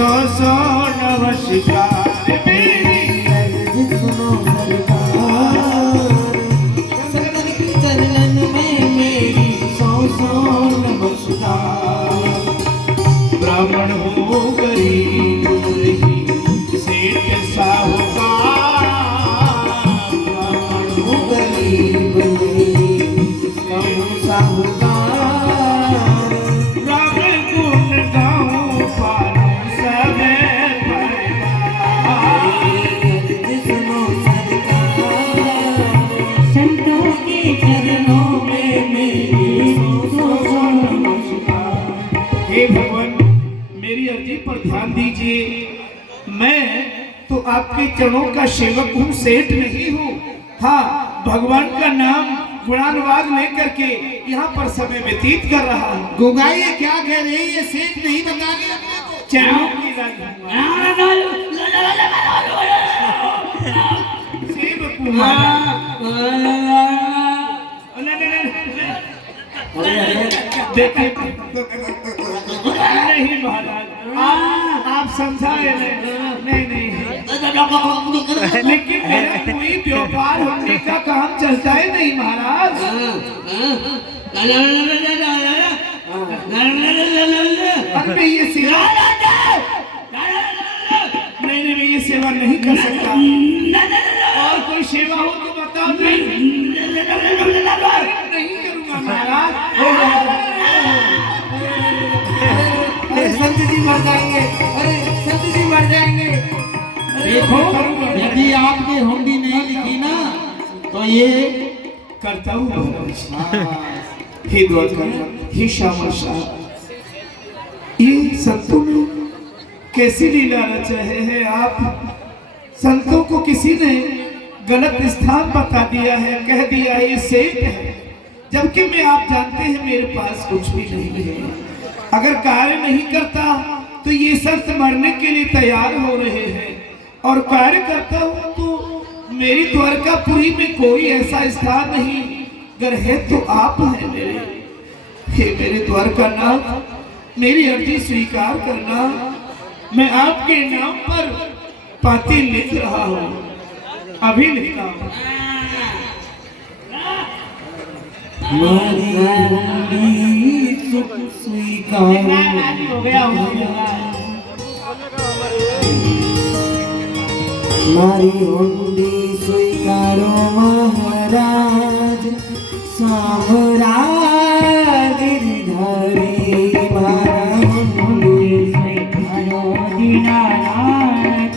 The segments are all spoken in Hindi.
सौ सौ नमस्कार मेरी अर्ज सुनो सरकार, सकल के चरण में मेरी सौ सौ नमस्कार। ब्राह्मण हो गरीब नहीं सेठ साहूकार, ब्राह्मण हो गरीब नहीं साहूकार, राम गुण गाऊं पारूं सबे परिवार। अर्ज सुनो सरकार, संतों के चरणों में मेरी सौ सौ नमस्कार। हे भगवान, मेरी अर्जी पर ध्यान दीजिए। मैं तो आपके चरणों का सेवक हूँ, सेठ नहीं हूँ। हाँ, भगवान का नाम गुणानुवाद लेकर के यहाँ पर समय व्यतीत कर रहा हूँ। गोगाई ये क्या कह रही है? ये सेठ नहीं बता रहे अपने को। चरणों की सेवक हूँ देखिए नहीं महाराज, आप समझाए नहीं नहीं, लेकिन मेरा कोई व्यापार होने का काम चलता है नहीं महाराज। अरे ये सेवा नहीं नहीं, मैं ये सेवा नहीं कर सकता। और कोई सेवा हो तो बताओ। नहीं करूँगा महाराज। अरे संत जी मर जाएंगे, अरे संत जी मर जाएंगे। देखो, यदि आपने हुंडी नहीं लिखी ना तो ये करता हूँ। हे द्वारका, हे श्यामल शाह, ये संतों ने कैसी लीला रच रहे हैं आप। संतों को किसी ने गलत स्थान बता दिया है, कह दिया है ये सेठ है, जबकि मैं आप जानते हैं मेरे पास कुछ भी नहीं है। अगर कार्य नहीं करता तो ये संत मरने के लिए तैयार हो रहे हैं, और कार्य करता हूँ तो मेरी द्वारकापुरी में कोई ऐसा स्थान नहीं, अगर है तो आप हैं मेरे। हे मेरे द्वारकानाथ, मेरी अर्जी स्वीकार करना। मैं आपके नाम पर पाती लिख रहा हूँ, अभी लिखता हूँ। मारी हुंडी स्वीकारो महाराज, सामरा गिरधारी। मारा हुंडी स्वीकारो दीनानाथ,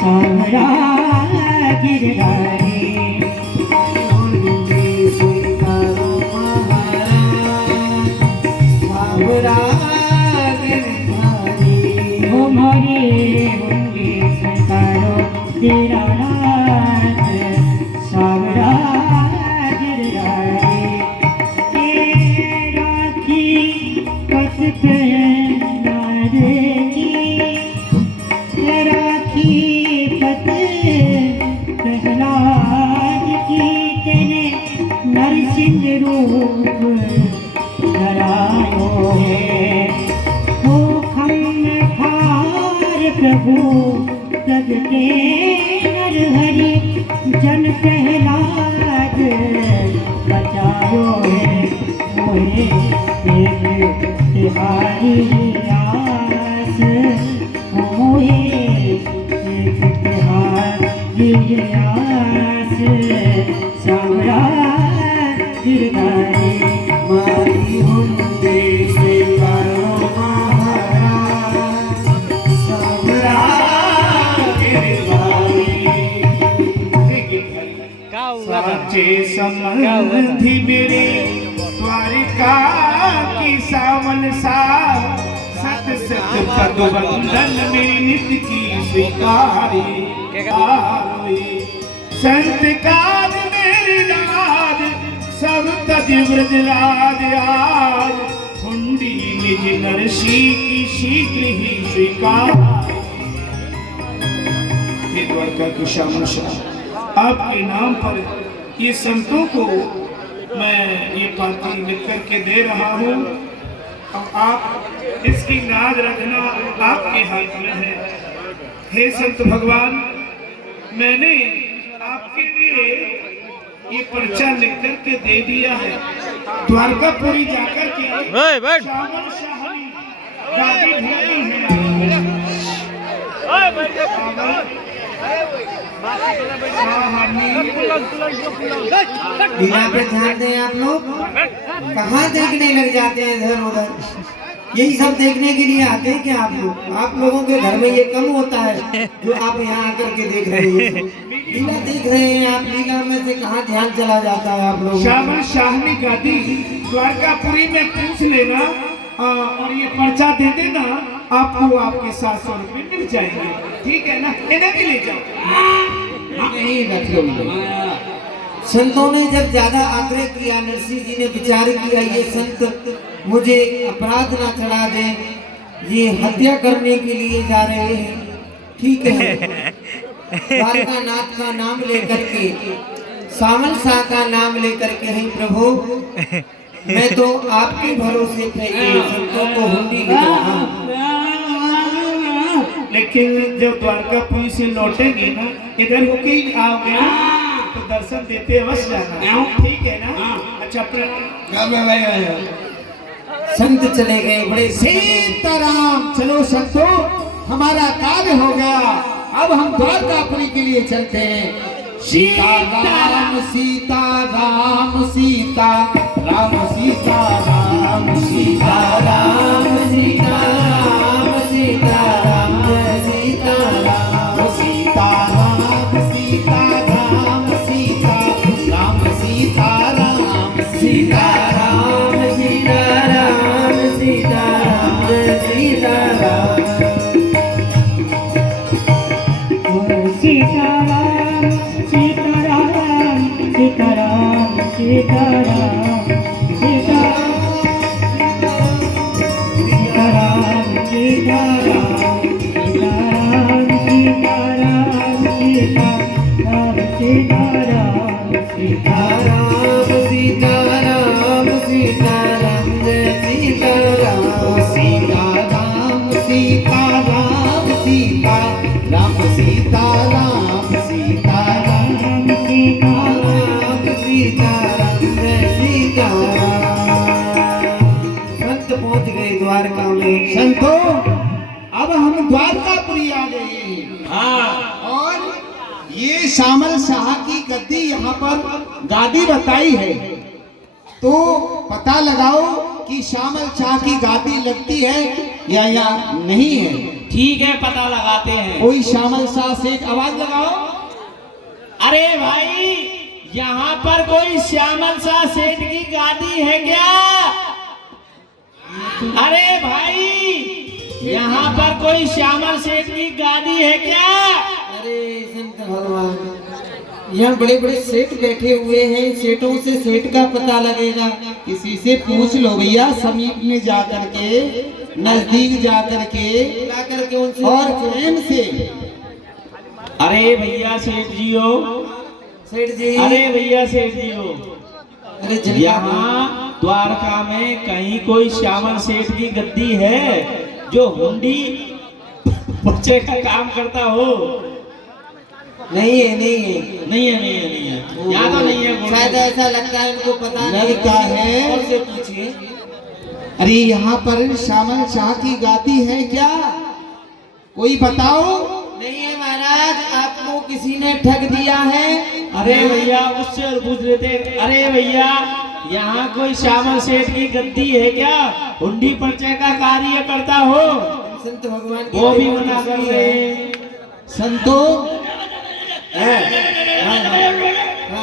सामरा गिरधारी। हुंडी स्वीकारो महाराज, सामरा गिरधारी। ओ मारी हुंडी स्वीकारो दीनानाथ, सामरा गिरधारी। राखी पत प्रहलाद की, राखी पत प्रहलाद की। तेने नरसिंह रूप धरायो है, हो खम खार प्रभु प्रगटे नरहरि। जन प्रहलाद बचायो है, मोहे एक तिहारी आस। मोहे एक तिहारी आस, सामरा गिरधारी। मारी हुंडी स्वीकारो महाराज, सामरा साचे संबंधी मेरे द्वारिका की सावन सा, सत सत पदवंदन मेरी नित्य की स्वीकारी। संत काज मेरी नाद, सब तज ब्रजराज आज। हुंडी निज नरसी की शीघ्र ही स्वीकार। हे द्वारका की श्यामल शाह, आपके नाम पर ये संतों को मैं ये पाती लिख करके दे रहा हूँ। अब आप इसकी लाज रखना आपके हाथ में है। हे संत भगवान, मैंने आपके लिए ये पर्चा लिख कर के दे दिया है। द्वारकापुरी जाकर के श्यामल शाहनी गाड़ी ढूंढी है। लीला पे ध्यान दें आप लोग, कहाँ देखने लग जाते हैं इधर उधर। यही सब देखने के लिए आते हैं क्या आप लोग? आप लोगों के घर में ये कम होता है जो आप यहाँ आकर के देख रहे हैं। लीला देख रहे हैं आप, लीला में से कहाँ ध्यान चला जाता है आप लोग। श्यामल शाहनी गाड़ी द्वारकापुरी में पूछ लेना और ये पर्चा दे देना, आपको आपके 700 रुपये मिल जाएंगे। ठीक है ना? इन्हें भी ले जाओ। नहीं रख लो। संतों ने जब ज्यादा आग्रह किया, नरसिंह जी ने विचार किया ये संत मुझे अपराध ना चढ़ा दे, ये हत्या करने के लिए जा रहे हैं। ठीक है, द्वारकानाथ का नाम लेकर के, श्यामल शाह का नाम लेकर के, हे प्रभु मैं तो आपके भरोसे पे संतों को हुंडी दे रहा हूं। लेकिन जब द्वारकापुरी से लौटेंगे ना, इधर होके ही आओगे तो दर्शन देते अवश्य जाना। ठीक है ना? अच्छा, संत चले गए। बड़े सीताराम, चलो संतो, हमारा कार्य हो गया। अब हम द्वारकापुरी के लिए चलते हैं। सीताराम सीताराम सीताराम सीताराम सीताराम सीताराम सीताराम सीताराम सीताराम सीताराम सीताराम सीताराम सीताराम सीताराम संतो, अब हम द्वारकापुरी आ गए हैं। और ये श्यामल शाह की गद्दी यहाँ पर गादी बताई है, तो पता लगाओ कि श्यामल शाह की गादी लगती है या नहीं है। ठीक है, पता लगाते हैं। कोई श्यामल शाह से आवाज लगाओ। अरे भाई, यहाँ पर कोई श्यामल शाह सेठ की गादी है क्या? अरे भाई, यहाँ पर कोई श्यामल सेठ की गादी है क्या? अरे संत भगवान, यहाँ बड़े बड़े सेठ बैठे हुए हैं, सेठों से सेठ का पता लगेगा। किसी से पूछ लो भैया, समीप में जा करके, नजदीक जा करके उनसे और प्रेम से। अरे भैया सेठ जी हो, सेठ जी। अरे भैया सेठ जी हो, अरे यहाँ द्वारका में कहीं कोई श्यामल सेठ की गद्दी है जो हुंडी बच्चे का काम करता हो? नहीं है, नहीं है, नहीं है, नहीं है, नहीं है, यहाँ तो नहीं है। शायद ऐसा लगता है उनको पता नहीं लगता है। और से पूछिए। अरे यहाँ पर श्यामल शाह की गादी है क्या? कोई बताओ। नहीं है महाराज, आपको किसी ने ठग दिया है। अरे भैया, उससे पूछ लेते। अरे भैया, यहाँ कोई श्यामल सेठ की गद्दी है क्या? हुंडी पर्चे का कार्य करता हो? संत भगवान की वो भी मना कर रहे हैं। संतो,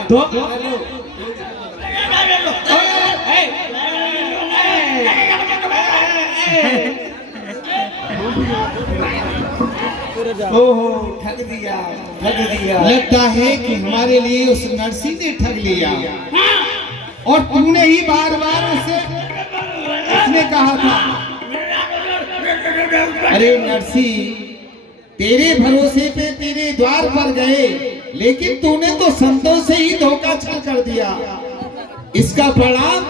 तो ओहो, ठग दिया, ठग दिया। लगता है कि हमारे लिए उस नरसी ने ठग लिया, और तूने ही बार बार उसने कहा था। अरे नरसी, तेरे भरोसे पे तेरे द्वार पर गए, लेकिन तूने तो संतों से ही धोखा छल कर दिया। इसका परिणाम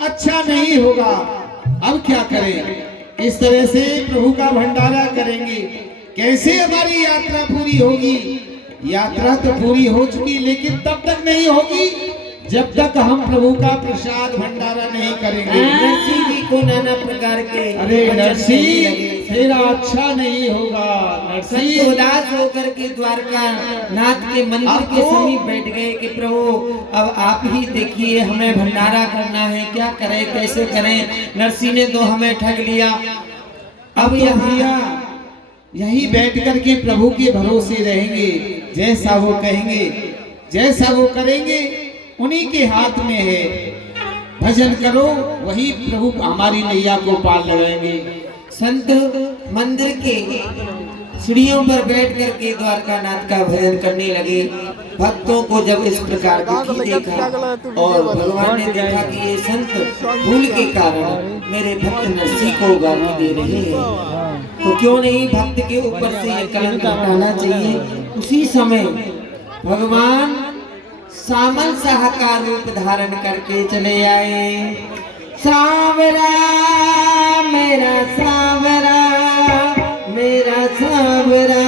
अच्छा नहीं होगा। अब क्या करें? इस तरह से प्रभु का भंडारा करेंगे। कैसे हमारी यात्रा पूरी होगी? यात्रा तो पूरी हो चुकी, लेकिन तब तक नहीं होगी जब तक हम प्रभु का प्रसाद भंडारा नहीं करेंगे। नरसिंह जी को नाना प्रकार के अरे वचन नरसिंह, कहने लगे। तेरा अच्छा नहीं होगा संत नरसिंह। उदास होकर के द्वारका नाथ के मंदिर के समीप बैठ गए कि प्रभु अब आप ही देखिए, हमें भंडारा करना है, क्या करें कैसे करें? नरसिंह ने तो हमें ठग लिया। अब यहाँ यही बैठ कर के प्रभु के भरोसे रहेंगे। जैसा वो कहेंगे, जैसा वो करेंगे, उन्हीं के हाथ में है। भजन करो, वही प्रभु हमारी नैया को पार लगाएंगे। संत मंदिर के सीढ़ियों पर बैठ कर के द्वारका नाथ का भजन करने लगे। भक्तों को जब इस प्रकार दुखी देखा और भगवान ने देखा कि ये संत भूल के कारण मेरे भक्त नरसिंह को गाली दे रहे हैं, तो क्यों नहीं भक्त के ऊपर से ये कलंक हटाना चाहिए। उसी समय भगवान सामल शाह का रूप धारण करके चले आए। सावरा मेरा सावरा, मेरा सावरा,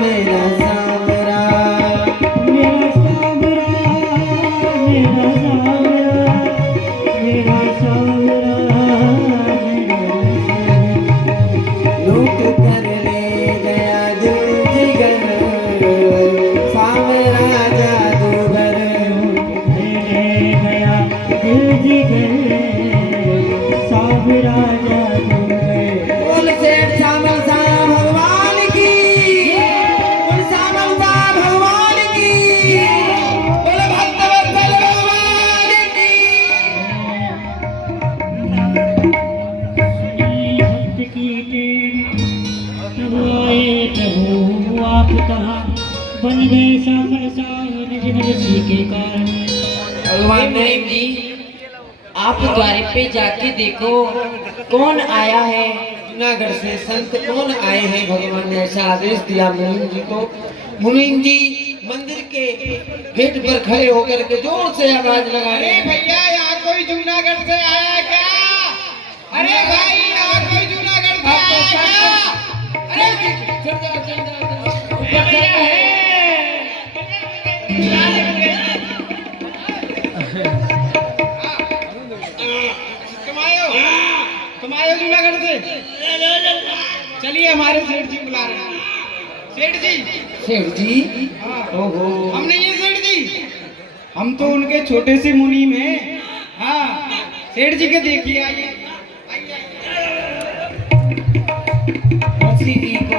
मेरा सावरा, मेरा सावरा, मेरा सावरा, मेरा सावरा, लूट कर ले गया दिल जिगर, सावरा जादूगर, ले गया दिल जिगर, सावरा जादूगर। बोल सेठ सामल शाह भगवान की, बोल सामल शाह भगवान की, बोल भक्तवत्सल भगवान की। भक्त की टेढ़ प्रभु आए, प्रभु आप कहाँ बन गए सामल शाह निज नरसी के कारण। भगवान ने जी आप द्वारे पे जाके देखो कौन आया है। जूनागढ़ से संत कौन आए हैं? भगवान ने ऐसा आदेश दिया मुनीम जी को। मुनीम जी मंदिर के गेट पर खड़े होकर के जोर से आवाज लगा रहे हैं, भैया, यहाँ कोई जूनागढ़ से आया क्या? अरे भाई, यहाँ कोई जूनागढ़ से आया क्या? अरे चल जाओ, चल जाओ, ऊपर चला है। तुम आए हो जूनागढ़ से? चलिए, हमारे सेठ जी बुला रहे हैं। सेठ जी? सेठ जी? ओहो, हम नहीं है सेठ जी, हम तो उनके छोटे से मुनीम हैं। हाँ, सेठ जी के देखिए, आइए। नरसी जी को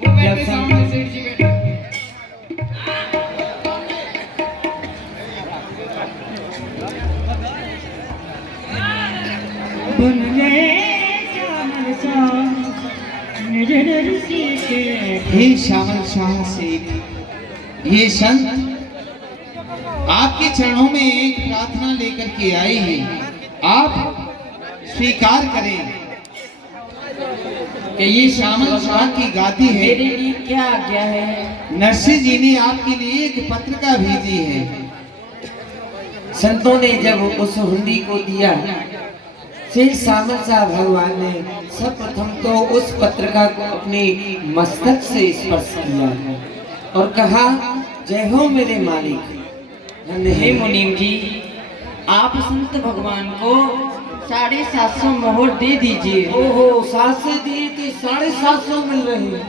वो बैठे सामने, सेठ जी बैठे। बन गए सामल शाह निज नरसी के। हे श्यामल शाह सेठ, ये संत आपके चरणों में एक प्रार्थना लेकर के आए हैं। आप स्वीकार करें कि ये श्यामल शाह की गादी है। मेरे लिए क्या आज्ञा है? नरसिंह जी ने आपके लिए एक पत्रिका भेजी है। संतों ने जब उस हुंडी को दिया, श्री सामल शाह भगवान ने सर्वप्रथम तो उस पत्रिका को अपने मस्तक से स्पर्श किया और कहा, जय हो मेरे मालिक। हे मुनीम जी, आप संत भगवान को 750 मोहर दे दीजिए। ओहो, 700 दिए थे, 750 मिल रहे हैं।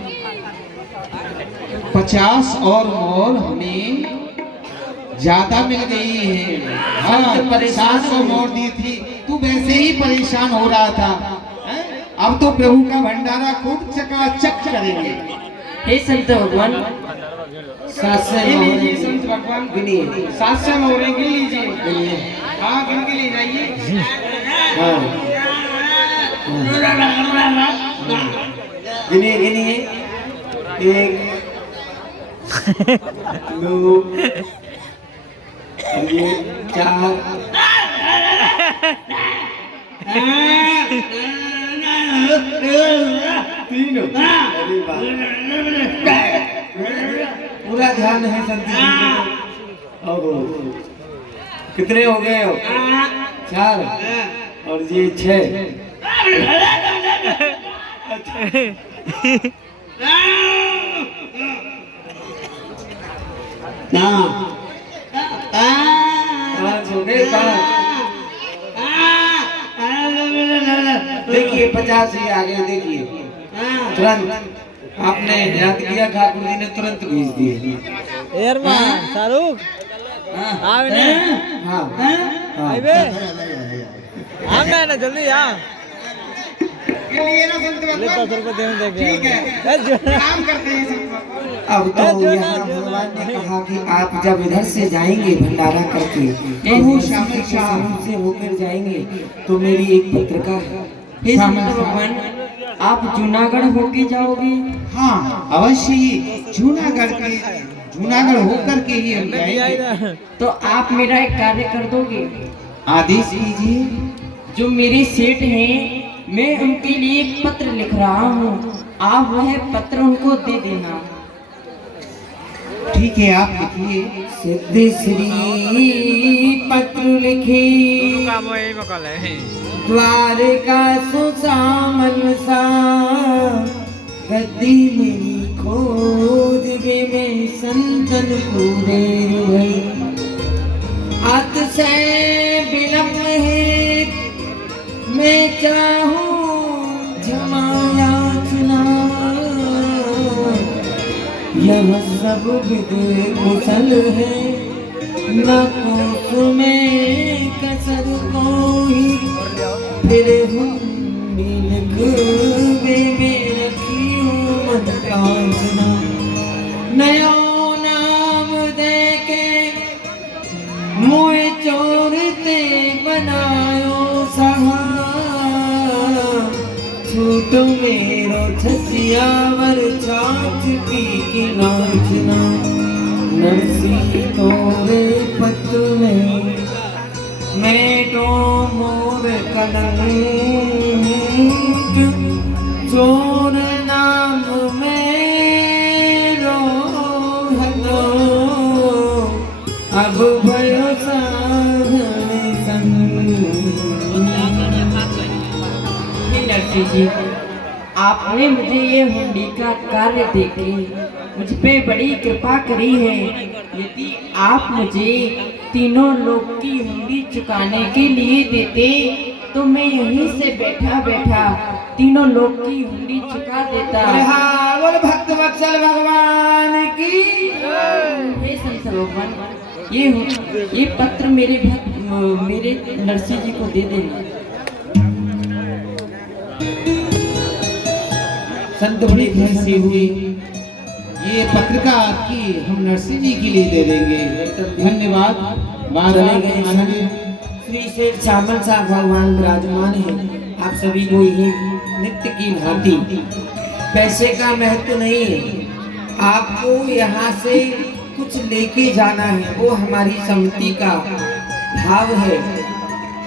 50 और मोहर हमें ज्यादा मिल गई है। हाँ, 700 मोहर दी थी, तू वैसे ही परेशान हो रहा था। अब तो प्रभु का भंडारा खूब चकाचक करेंगे। हे संत भगवान, 700 लीजिए संत भगवान, गिनिए। 700 मोहरें गिन लीजिए। गिनिए। हाँ, गिन के ले जाइए। हाँ। गिनिए गिनिए, 1 2 4 3। अरे वाह, पूरा ध्यान है संत जी को। ओहो, कितने हो गए हो? 4 और ये 6। देखिए 50 ही आ गए। देखिए तुरंत आपने याद किया, ठाकुर जी ने तुरंत भेज दिए। शाहरुख हाँ ना जल्दी आ ठीक है, काम करते हैं संत भगवान। अब तो यहाँ भगवान ने कहा कि आप जब इधर से जाएंगे भंडारा करके, प्रभु शामिल शाह से होकर जाएंगे, तो मेरी एक पत्रिका है। हे संत भगवान, आप जूनागढ़ होके जाओगे? हाँ अवश्य ही, जूनागढ़ होकर के ही हम जाएंगे। तो आप मेरा एक कार्य कर दोगे? आदेश कीजिए। जो मेरे सेठ हैं, मैं उनके लिए एक पत्र लिख रहा हूँ, आप वह पत्र उनको दे देना। ठीक है, आप लिखिए। सिद्धि श्री पत्र लिखे, द्वारका सुसामन सा, गद्दी मेरी खोज गे में संतन पूरे भई, अत से विलम्ब है मैं चाहूं क्षमा याचना, यह सब विध कुशल है, न कोस में कसर कोई, फिर हम मिलक में रखियो मत कांचना, नयो नाम दे के मुझे चोरते बनायो सहा, छूट मेरो छचियावर छाछ पी की नाचना, नरसी तोरे पत्र में मैं तो मोर कलंक, चोर नाम मेरो हलो, अब भयो साधन संग। हे नरसिंह जी, आपने मुझे ये हुंडी का कार्य देके मुझ पे बड़ी कृपा करी है। यदि आप मुझे तीनों लोग की हुंडी चुकाने के लिए देते, तो मैं यहीं से बैठा बैठा तीनों लोग की हुंडी चुका देता। बोल भक्त वत्सल भगवान की। हे संत भगवान, ये पत्र मेरे नरसिंह जी को दे देना। संत बड़ी खुशी हुई। ये पत्रिका आपकी हम नरसिंह जी के लिए दे देंगे। धन्यवाद। चले गए श्री शेठ श्यामल साहब भगवान विराजमान है। आप सभी को ही नित्य की भांति पैसे का महत्व नहीं है, आपको यहाँ से कुछ लेके जाना है, वो हमारी सम्मति का भाव है।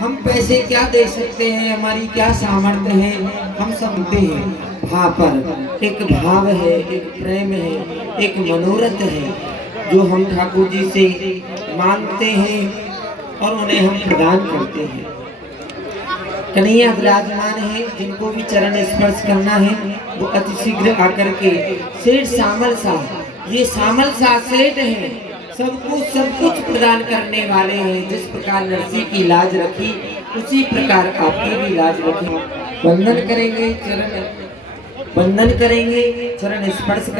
हम पैसे क्या दे सकते हैं, हमारी क्या सामर्थ्य है, हम समझते हैं। वहाँ पर एक भाव है, एक प्रेम है, एक मनोरथ है, जो हम ठाकुर जी से मांगते हैं और उन्हें हम प्रदान करते हैं। कन्हैया विराजमान है, जिनको भी चरण स्पर्श करना है वो अति शीघ्र आकर के सेठ श्यामल शाह, ये श्यामल शाह सेठ हैं, सबको सब कुछ प्रदान करने वाले हैं। जिस प्रकार नरसिंह की लाज रखी, उसी प्रकार आपकी भी लाज रखी। वंदन करेंगे, चरण स्पर्श करेंगे।